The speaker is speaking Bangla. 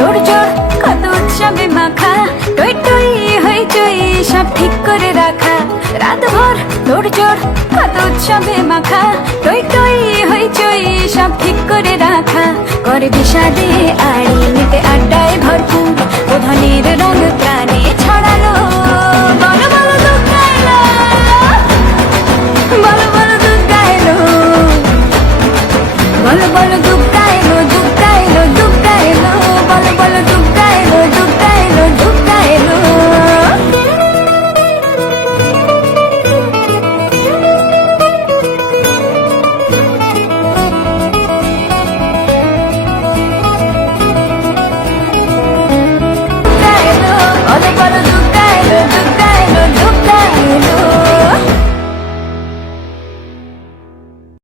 তোর জোর কত উৎসবে মাখা টই টই হই চই সব ঠিক করে রাখা রাতভর তোর জোর কত উৎসবে মাখা বল বল দুঃখায়